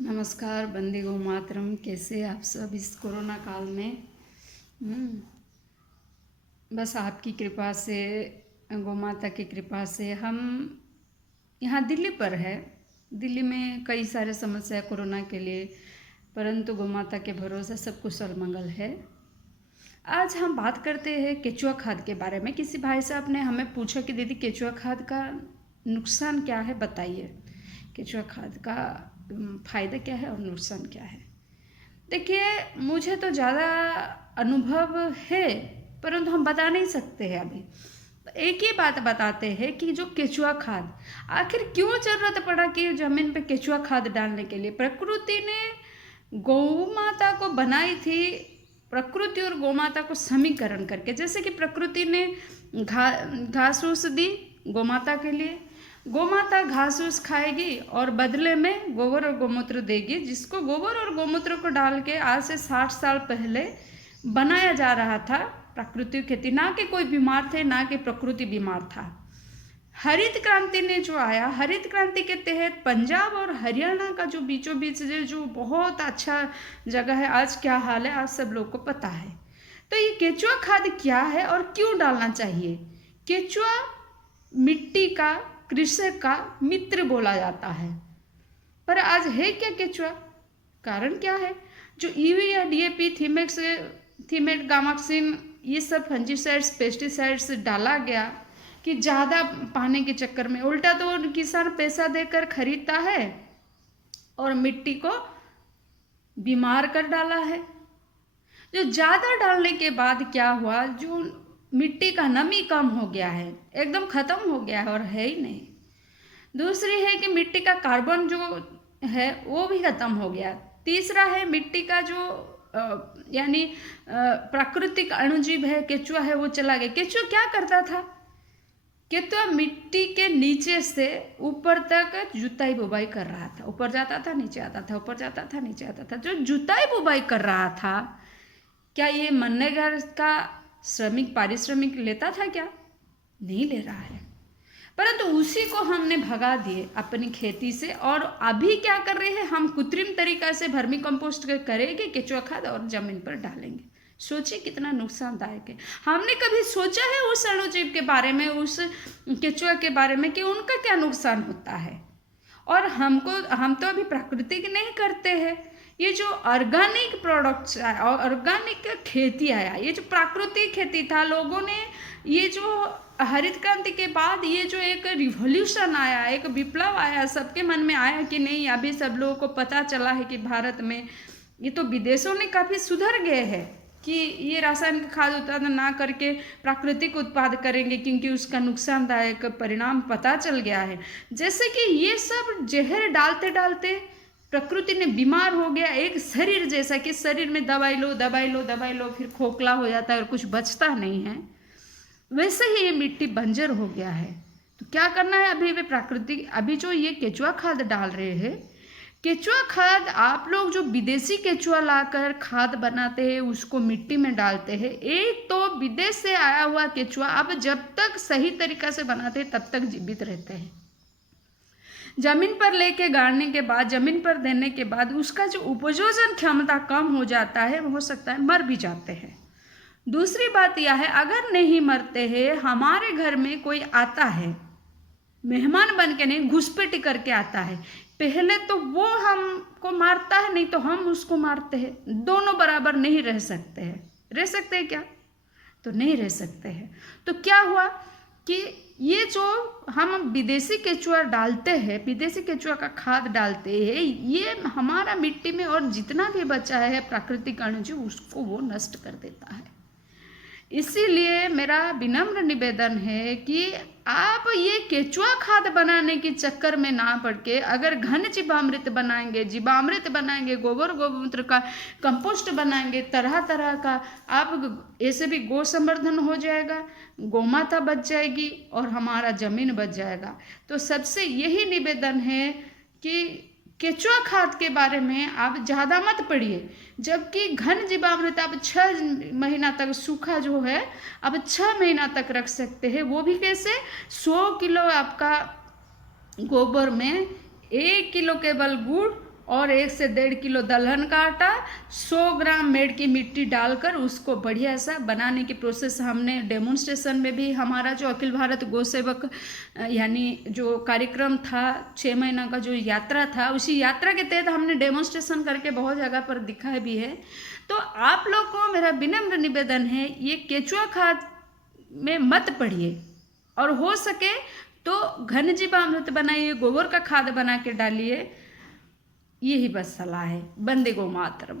नमस्कार, वंदे गौ मातरम। कैसे आप सब इस कोरोना काल में? बस आपकी कृपा से, गौ माता की कृपा से हम यहाँ दिल्ली पर है। दिल्ली में कई सारे समस्या है कोरोना के लिए, परंतु गौ माता के भरोसे सब कुशल मंगल है। आज हम बात करते हैं केचुआ खाद के बारे में। किसी भाई साहब ने हमें पूछा कि दीदी केचुआ खाद का नुकसान क्या है, बताइए। केचुआ खाद का फ़ायदा क्या है और नुकसान क्या है। देखिए, मुझे तो ज़्यादा अनुभव है, परंतु हम बता नहीं सकते हैं अभी। एक ही बात बताते हैं कि जो केचुआ खाद, आखिर क्यों ज़रूरत पड़ा कि ज़मीन पे केचुआ खाद डालने के लिए। प्रकृति ने गौ माता को बनाई थी, प्रकृति और गौ माता को समीकरण करके। जैसे कि प्रकृति ने घास फूस दी गौ माता के लिए, गौ माता घास फूस खाएगी और बदले में गोबर और गोमूत्र देगी, जिसको गोबर और गोमूत्र को डाल के आज से 60 साल पहले बनाया जा रहा था प्राकृतिक खेती। ना कि कोई बीमार थे, ना कि प्रकृति बीमार था। हरित क्रांति ने जो आया, हरित क्रांति के तहत पंजाब और हरियाणा का जो बीचों बीच जो बहुत अच्छा जगह है, आज क्या हाल है आज सब लोग को पता है। तो ये केचुआ खाद क्या है और क्यों डालना चाहिए। केचुआ मिट्टी का, कृषक का मित्र बोला जाता है, पर आज है क्या केचुआ? कारण क्या है? जो ईवी या डीएपी, थीमेट, गामाक्सिन, ये सब फंजीसाइड्स, पेस्टिसाइड्स डाला गया कि ज़्यादा पाने के चक्कर में उल्टा तो किसान पैसा देकर खरीदता है और मिट्टी को बीमार कर डाला है। जो ज़्यादा डालने के बाद क्या हुआ, जो मिट्टी का नमी कम हो गया है, एकदम ख़त्म हो गया है और है ही नहीं। दूसरी है कि मिट्टी का कार्बन जो है वो भी ख़त्म हो गया। तीसरा है मिट्टी का जो यानी प्राकृतिक अणुजीव है, केचुआ है, वो चला गया। केचुआ क्या करता था? केचुआ मिट्टी के नीचे से ऊपर तक जुताई बुबाई कर रहा था। ऊपर जाता था, नीचे आता था, ऊपर जाता था, नीचे आता था। जो जुताई बुबाई कर रहा था, क्या ये मनरेगा का श्रमिक पारिश्रमिक लेता था क्या? नहीं ले रहा है। परंतु उसी को हमने भगा दिए अपनी खेती से, और अभी क्या कर रहे हैं हम? कृत्रिम तरीका से वर्मी कंपोस्ट करेंगे, केचुआ खाद और जमीन पर डालेंगे। सोचिए कितना नुकसानदायक है। हमने कभी सोचा है उस अणुजीव के बारे में, उस केचुआ के बारे में, कि उनका क्या नुकसान होता है? और हम तो अभी प्राकृतिक नहीं करते हैं। ये जो ऑर्गेनिक प्रोडक्ट्स आया और ऑर्गेनिक खेती आया, ये जो प्राकृतिक खेती था, लोगों ने ये जो हरित क्रांति के बाद ये जो एक रिवॉल्यूशन आया, एक विप्लव आया, सबके मन में आया कि नहीं, अभी सब लोगों को पता चला है कि भारत में, ये तो विदेशों ने काफ़ी सुधर गए हैं कि ये रासायनिक खाद उत्पादन ना करके प्राकृतिक उत्पाद करेंगे, क्योंकि उसका नुकसानदायक परिणाम पता चल गया है। जैसे कि ये सब जहर डालते डालते प्रकृति ने बीमार हो गया, एक शरीर जैसा कि शरीर में दवाई लो दवाई लो दवाई लो, फिर खोखला हो जाता है और कुछ बचता नहीं है। वैसे ही ये मिट्टी बंजर हो गया है। तो क्या करना है? अभी वे प्राकृतिक, अभी जो ये केचुआ खाद डाल रहे हैं, केचुआ खाद आप लोग जो विदेशी केचुआ लाकर खाद बनाते हैं, उसको मिट्टी में डालते हैं। एक तो विदेश से आया हुआ केचुआ अब जब तक सही तरीका से बनाते हैं तब तक जीवित रहते हैं। जमीन पर लेके गाड़ने के बाद, जमीन पर देने के बाद उसका जो उपजोजन क्षमता कम हो जाता है, हो सकता है मर भी जाते हैं। दूसरी बात यह है, अगर नहीं मरते हैं, हमारे घर में कोई आता है, मेहमान बन के नहीं, घुसपैठी करके आता है, पहले तो वो हमको मारता है, नहीं तो हम उसको मारते हैं। दोनों बराबर नहीं रह सकते हैं। रह सकते हैं क्या? तो नहीं रह सकते हैं। तो क्या हुआ कि ये जो हम विदेशी केचुआ डालते हैं, विदेशी केचुआ का खाद डालते हैं, ये हमारा मिट्टी में और जितना भी बचा है प्राकृतिक अणुजीव, उसको वो नष्ट कर देता है। इसीलिए मेरा विनम्र निवेदन है कि आप ये केचुआ खाद बनाने के चक्कर में ना पड़ के, अगर घन जीवामृत बनाएंगे, गोबर गोमूत्र का कंपोस्ट बनाएंगे, तरह तरह का, आप ऐसे भी गौ संवर्धन हो जाएगा, गौ माता बच जाएगी और हमारा जमीन बच जाएगा। तो सबसे यही निवेदन है कि केचुआ खाद के बारे में आप ज़्यादा मत पढ़िए, जबकि घन जीवामृत आप 6 महीना तक, सूखा जो है आप 6 महीना तक रख सकते हैं। वो भी कैसे? 100 किलो आपका गोबर में 1 किलो केवल गुड़ और 1 से 1.5 किलो दलहन का आटा, 100 ग्राम मेड़ की मिट्टी डालकर उसको बढ़िया सा बनाने की प्रोसेस हमने डेमोन्स्ट्रेशन में भी, हमारा जो अखिल भारत गौ सेवक यानी जो कार्यक्रम था 6 महीना का जो यात्रा था, उसी यात्रा के तहत हमने डेमोन्स्ट्रेशन करके बहुत जगह पर दिखाया भी है। तो आप लोग को मेरा विनम्र निवेदन है, ये केचुआ खाद में मत पड़िए और हो सके तो घन जीवामृत बनाइए, गोबर का खाद बना के डालिए। यही बस सलाह है। वंदे गो मातरम।